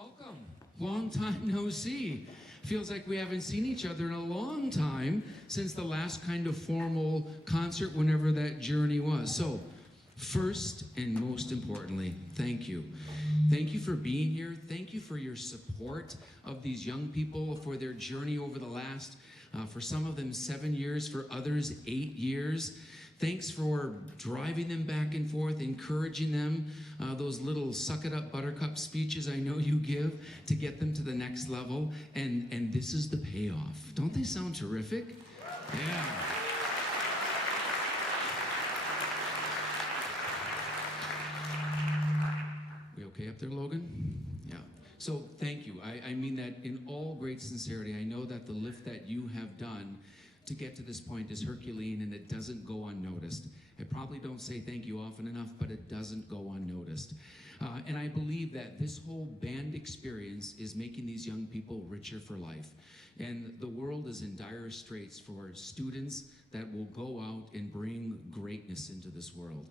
welcome. Long time no see. Feels like we haven't seen each other in a long time since the last kind of formal concert, whenever that journey was. So, first and most importantly, thank you. Thank you for being here. Thank you for your support of these young people, for their journey over the last, for some of them 7 years, for others 8 years. Thanks for driving them back and forth, encouraging them, those little suck it up buttercup speeches I know you give to get them to the next level. And this is the payoff. Don't they sound terrific? Yeah. We okay up there, Logan? Yeah. So thank you. I mean that in all great sincerity. I know that the lift that you have done to get to this point is Herculean, and it doesn't go unnoticed. I probably don't say thank you often enough, but it doesn't go unnoticed. And I believe that this whole band experience is making these young people richer for life. And the world is in dire straits for students that will go out and bring greatness into this world.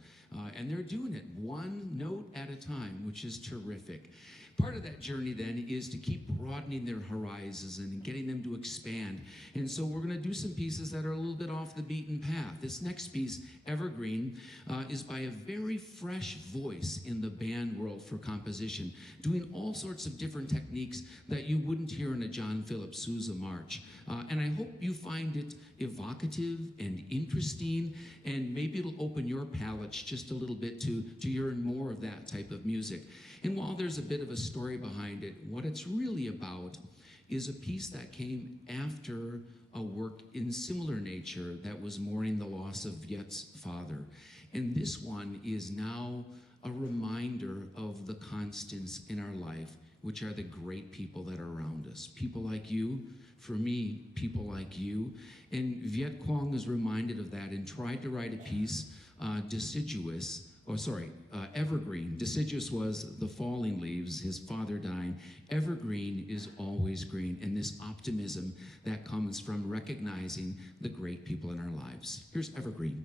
And they're doing it one note at a time, which is terrific. Part of that journey then is to keep broadening their horizons and getting them to expand. And so we're going to do some pieces that are a little bit off the beaten path. This next piece, Evergreen, is by a very fresh voice in the band world for composition, doing all sorts of different techniques that you wouldn't hear in a John Philip Sousa march. And I hope you find it evocative and interesting, and maybe it'll open your palates just a little bit to yearn more of that type of music. And while there's a bit of a story behind it, what it's really about is a piece that came after a work in similar nature that was mourning the loss of Viet's father. And this one is now a reminder of the constants in our life, which are the great people that are around us. People like you, for me, people like you. And Viet Quang is reminded of that and tried to write a piece, Evergreen. Deciduous was the falling leaves, his father dying. Evergreen is always green, and this optimism that comes from recognizing the great people in our lives. Here's Evergreen.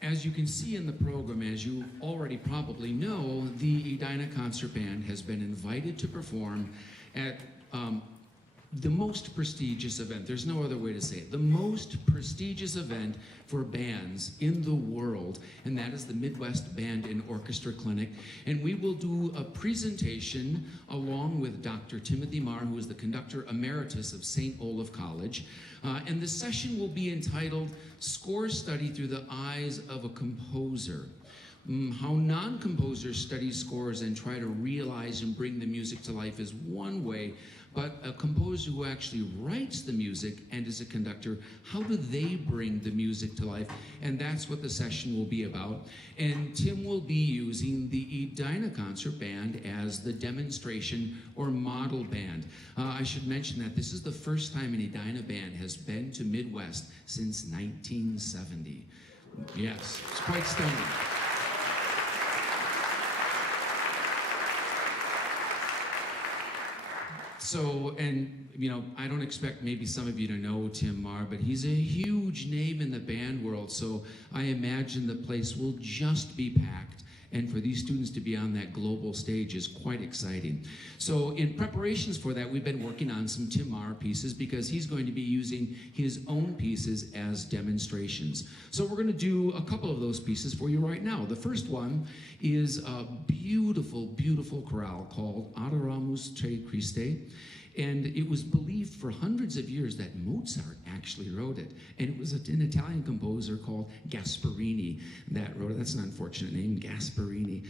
As you can see in the program, as you already probably know, the Edina Concert Band has been invited to perform at the most prestigious event. There's no other way to say it. The most prestigious event for bands in the world, and that is the Midwest Band and Orchestra Clinic. And we will do a presentation along with Dr. Timothy Marr, who is the conductor emeritus of St. Olaf College. And the session will be entitled Score Study Through the Eyes of a Composer. How non-composers study scores and try to realize and bring the music to life is one way, but a composer who actually writes the music and is a conductor, how do they bring the music to life? And that's what the session will be about. And Tim will be using the Edina Concert Band as the demonstration or model band. I should mention that this is the first time an Edina band has been to Midwest since 1970. Yes, it's quite stunning. So, and you know, I don't expect maybe some of you to know Tim Marr, but he's a huge name in the band world, so I imagine the place will just be packed. And for these students to be on that global stage is quite exciting. So in preparations for that, we've been working on some Tim Marr pieces because he's going to be using his own pieces as demonstrations. So we're going to do a couple of those pieces for you right now. The first one is a beautiful, beautiful chorale called Adoramus Te Christe. And it was believed for hundreds of years that Mozart actually wrote it. And it was an Italian composer called Gasparini that wrote it. That's an unfortunate name, Gasparini.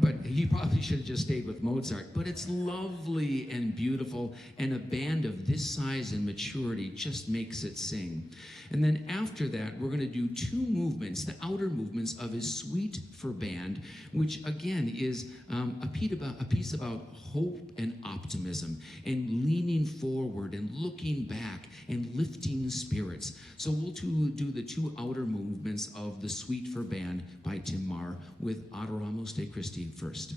But he probably should have just stayed with Mozart. But it's lovely and beautiful, and a band of this size and maturity just makes it sing. And then after that, we're going to do two movements, the outer movements of his Suite for Band, which again is a piece about hope and optimism, and leaning forward and looking back and lifting spirits. So we'll do the two outer movements of the Suite for Band by Tim Marr with Adoramus Te Christe first.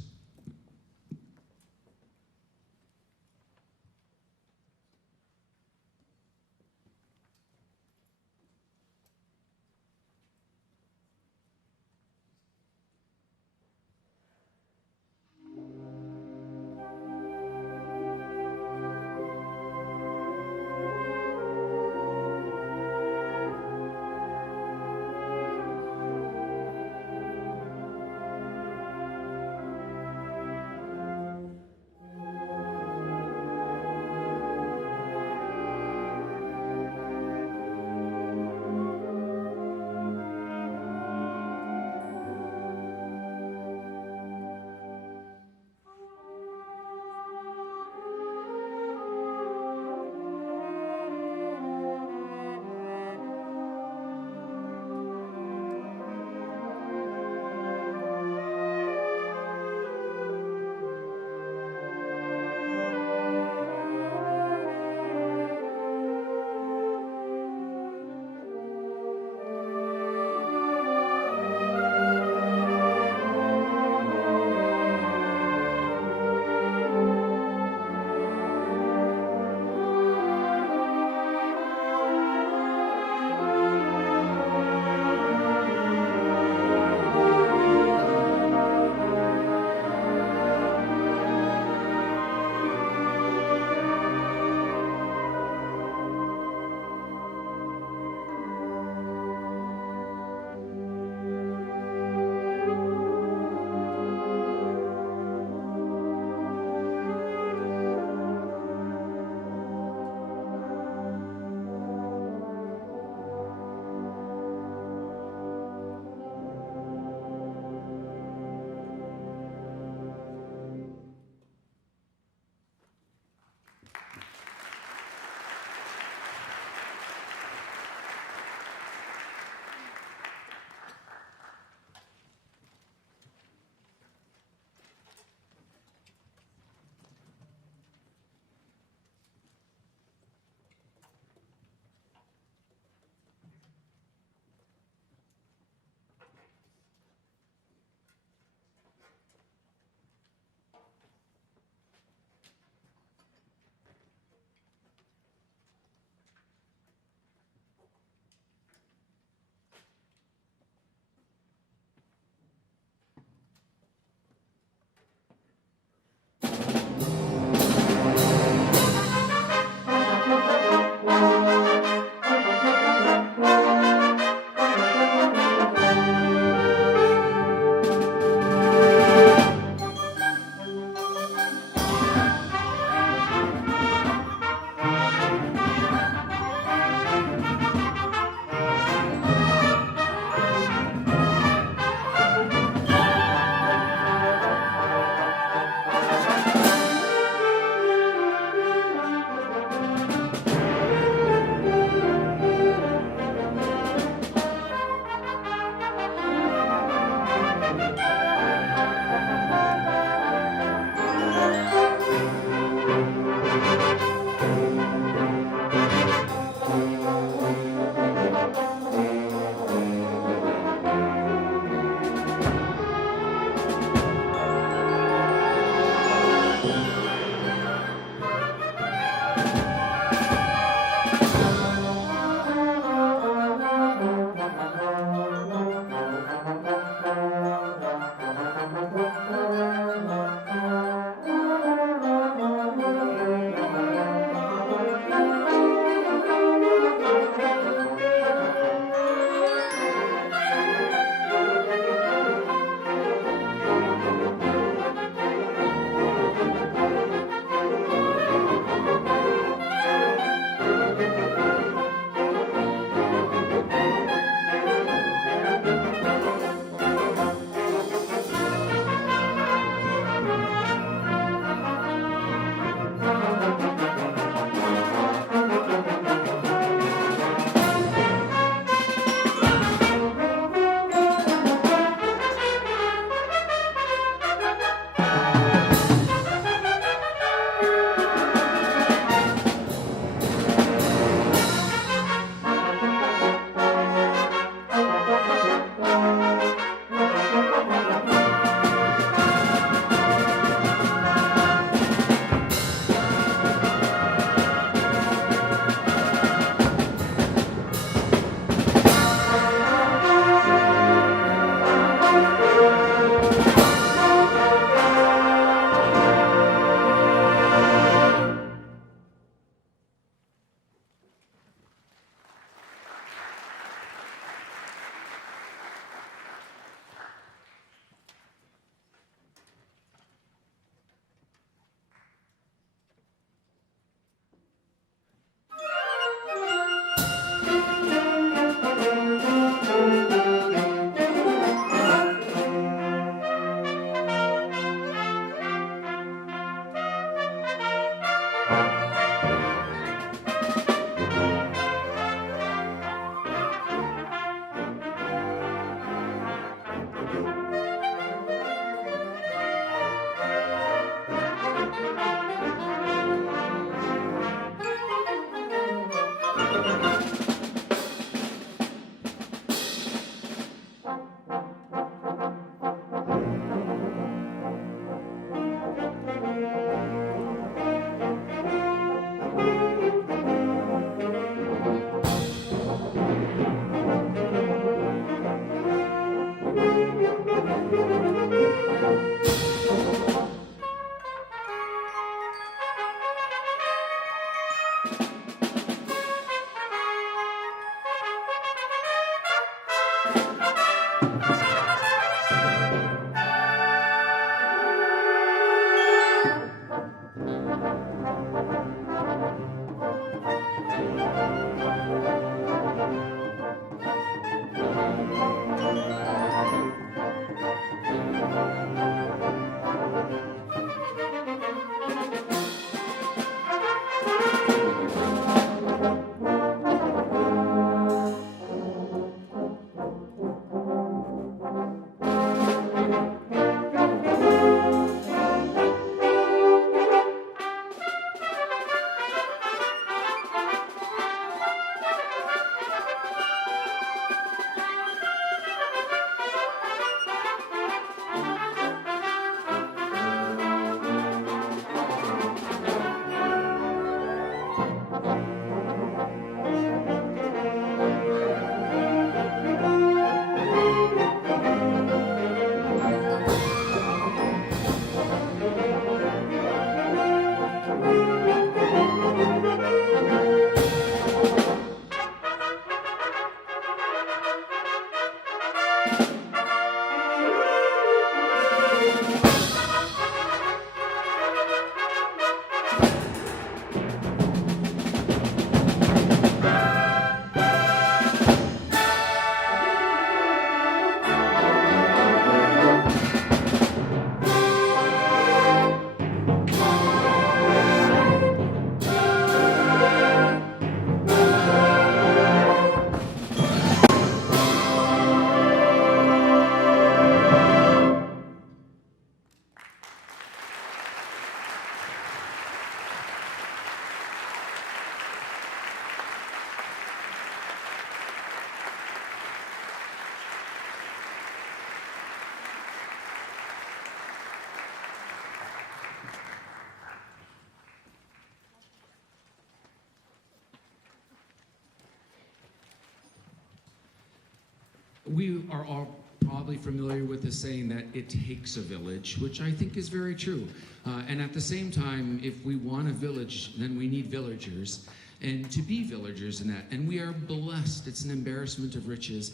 We are all probably familiar with the saying that it takes a village, which I think is very true. And at the same time, if we want a village, then we need villagers. And to be villagers in that. And we are blessed. It's an embarrassment of riches,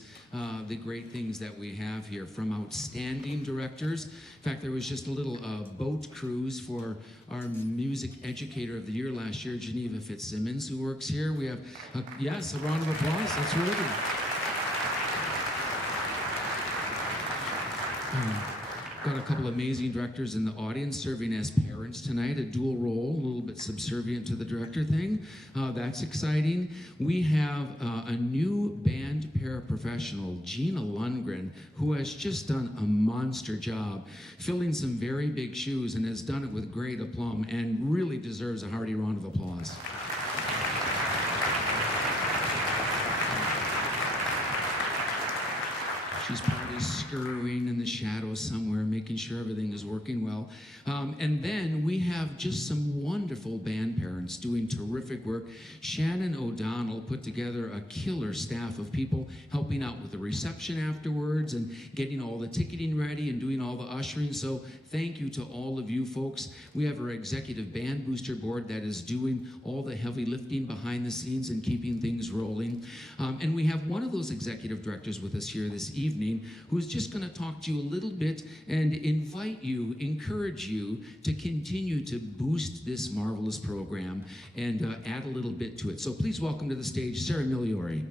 the great things that we have here from outstanding directors. In fact, there was just a little boat cruise for our music educator of the year last year, Geneva Fitzsimmons, who works here. We have, yes, a round of applause. That's really good. Got a couple amazing directors in the audience serving as parents tonight, a dual role, a little bit subservient to the director thing. That's exciting. We have a new band paraprofessional, Gina Lundgren, who has just done a monster job, filling some very big shoes, and has done it with great aplomb and really deserves a hearty round of applause. She's probably scurrying in the shadows somewhere, making sure everything is working well. And then we have just some wonderful band parents doing terrific work. Shannon O'Donnell put together a killer staff of people helping out with the reception afterwards and getting all the ticketing ready and doing all the ushering. So thank you to all of you folks. We have our executive band booster board that is doing all the heavy lifting behind the scenes and keeping things rolling. And we have one of those executive directors with us here this evening, who's just going to talk to you a little bit and invite you, encourage you to continue to boost this marvelous program and add a little bit to it. So please welcome to the stage Sarah Migliori.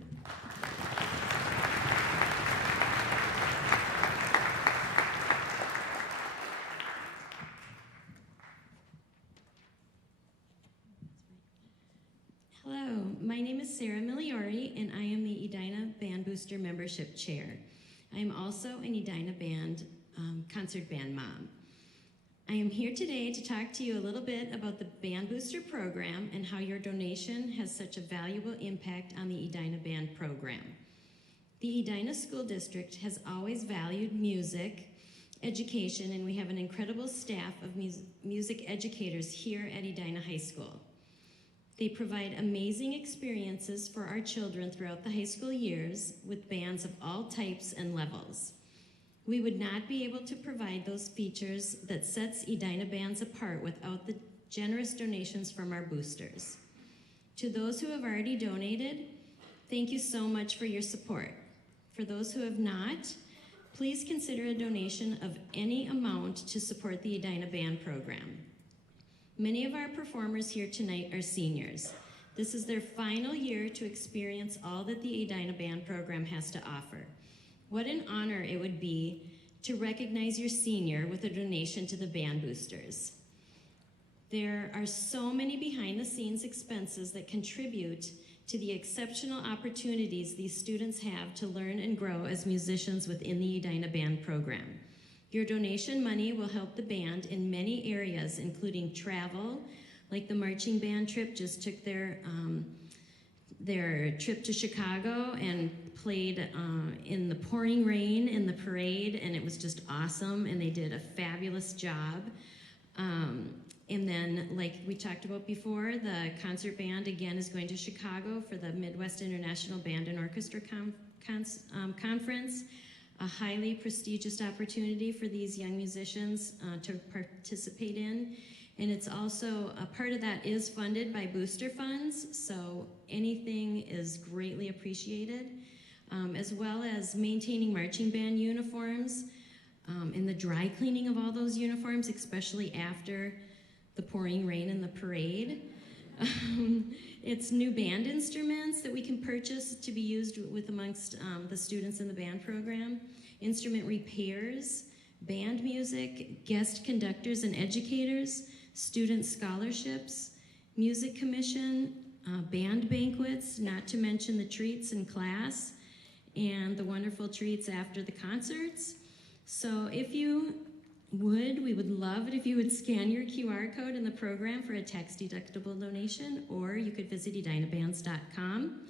Hello, my name is Sarah Migliori, and I am the Edina Band Booster Membership Chair. I am also an Edina Band concert band mom. I am here today to talk to you a little bit about the Band Booster program and how your donation has such a valuable impact on the Edina Band program. The Edina School District has always valued music education, and we have an incredible staff of music educators here at Edina High School. They provide amazing experiences for our children throughout the high school years with bands of all types and levels. We would not be able to provide those features that sets Edina bands apart without the generous donations from our boosters. To those who have already donated, thank you so much for your support. For those who have not, please consider a donation of any amount to support the Edina Band program. Many of our performers here tonight are seniors. This is their final year to experience all that the Edina Band program has to offer. What an honor it would be to recognize your senior with a donation to the band boosters. There are so many behind-the-scenes expenses that contribute to the exceptional opportunities these students have to learn and grow as musicians within the Edina Band program. Your donation money will help the band in many areas, including travel, like the marching band trip just took their trip to Chicago and played in the pouring rain in the parade, and it was just awesome, and they did a fabulous job. And then, like we talked about before, the concert band again is going to Chicago for the Midwest International Band and Orchestra Conference. A highly prestigious opportunity for these young musicians to participate in. And it's also, a part of that is funded by booster funds, so anything is greatly appreciated, as well as maintaining marching band uniforms and the dry cleaning of all those uniforms, especially after the pouring rain and the parade. It's new band instruments that we can purchase to be used with amongst the students in the band program, instrument repairs, band music, guest conductors and educators, student scholarships, music commission, band banquets, not to mention the treats in class, and the wonderful treats after the concerts. So if you would, we would love it if you would scan your QR code in the program for a tax-deductible donation, or you could visit edinabands.com.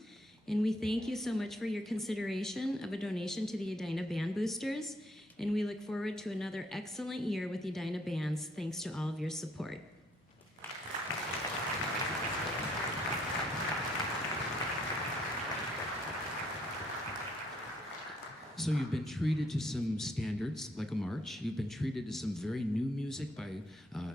And we thank you so much for your consideration of a donation to the Edina Band Boosters, and we look forward to another excellent year with Edina Bands, thanks to all of your support. So you've been treated to some standards, like a march. You've been treated to some very new music by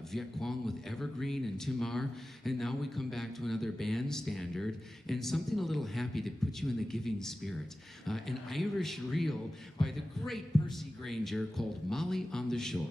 Viet Quang with Evergreen and Timar. And now we come back to another band standard and something a little happy to put you in the giving spirit. An Irish reel by the great Percy Granger called Molly on the Shore.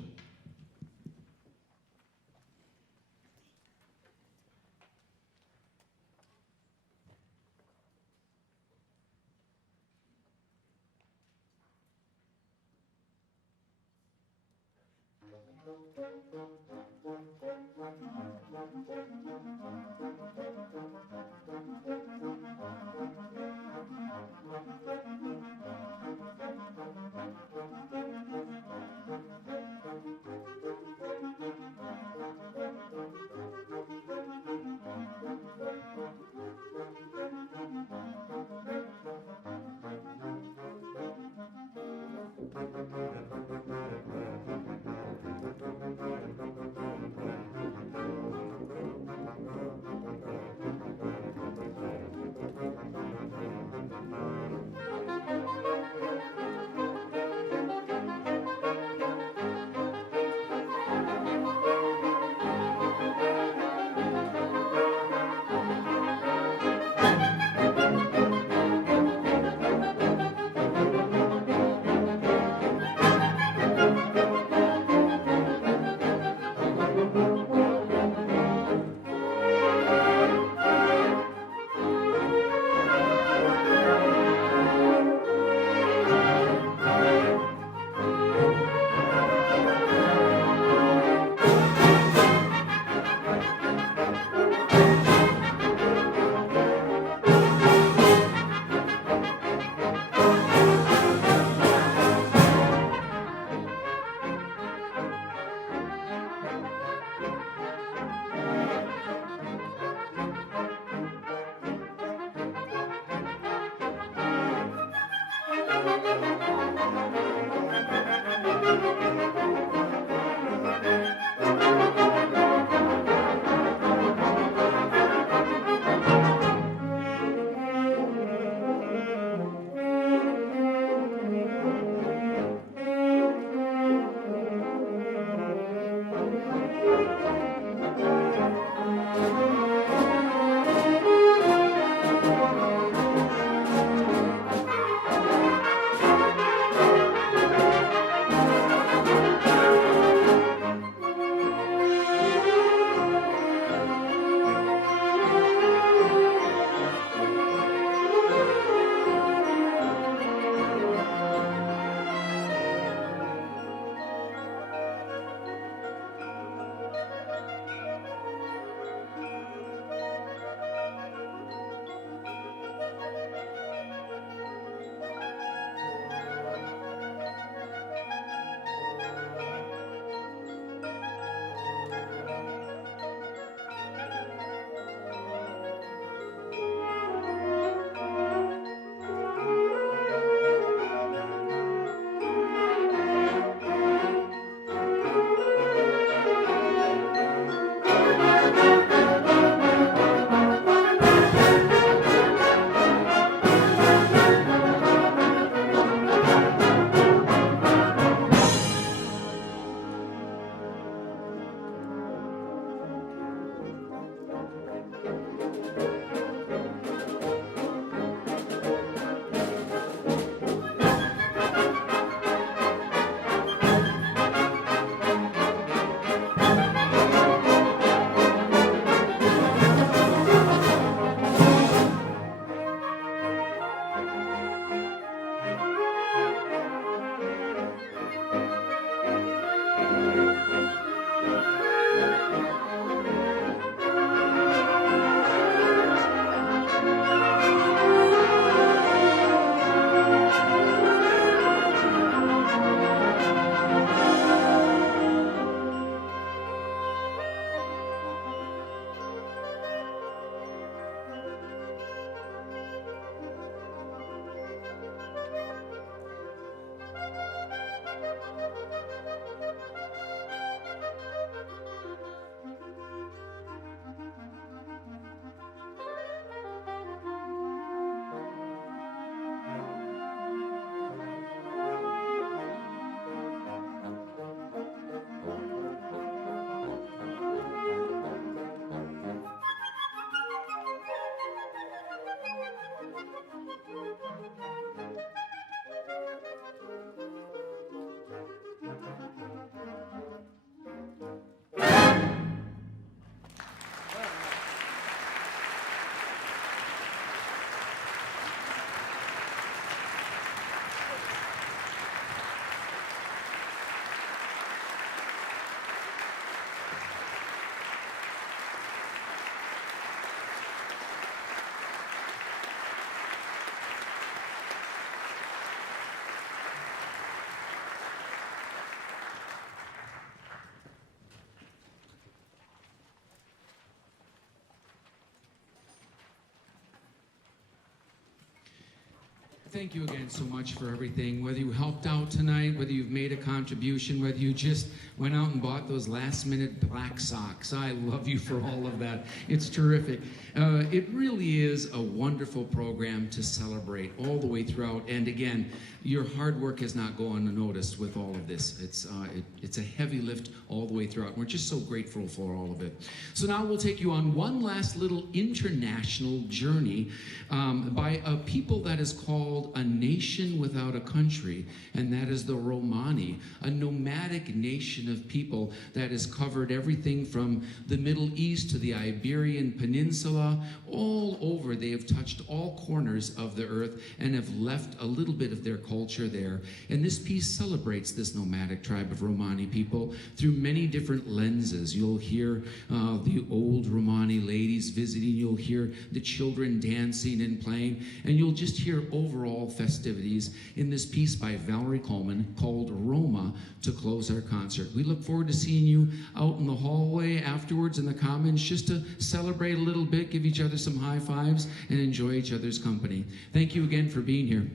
thank you again so much for everything. Whether you helped out tonight, whether you've made a contribution, whether you just went out and bought those last-minute black socks. I love you for all of that. It's terrific. It really is a wonderful program to celebrate all the way throughout. And again, your hard work has not gone unnoticed with all of this. It's a heavy lift all the way throughout. We're just so grateful for all of it. So now we'll take you on one last little international journey by a people that is called a nation without a country, and that is the Romani, a nomadic nation of people that has covered everything from the Middle East to the Iberian Peninsula. All over, they have touched all corners of the earth and have left a little bit of their culture there. And this piece celebrates this nomadic tribe of Romani people through many different lenses. You'll hear the old Romani ladies visiting, you'll hear the children dancing and playing, and you'll just hear overall festivities in this piece by Valerie Coleman called Roma to close our concert. We look forward to seeing you out in the hallway afterwards in the Commons just to celebrate a little bit, give each other some high fives, and enjoy each other's company. Thank you again for being here.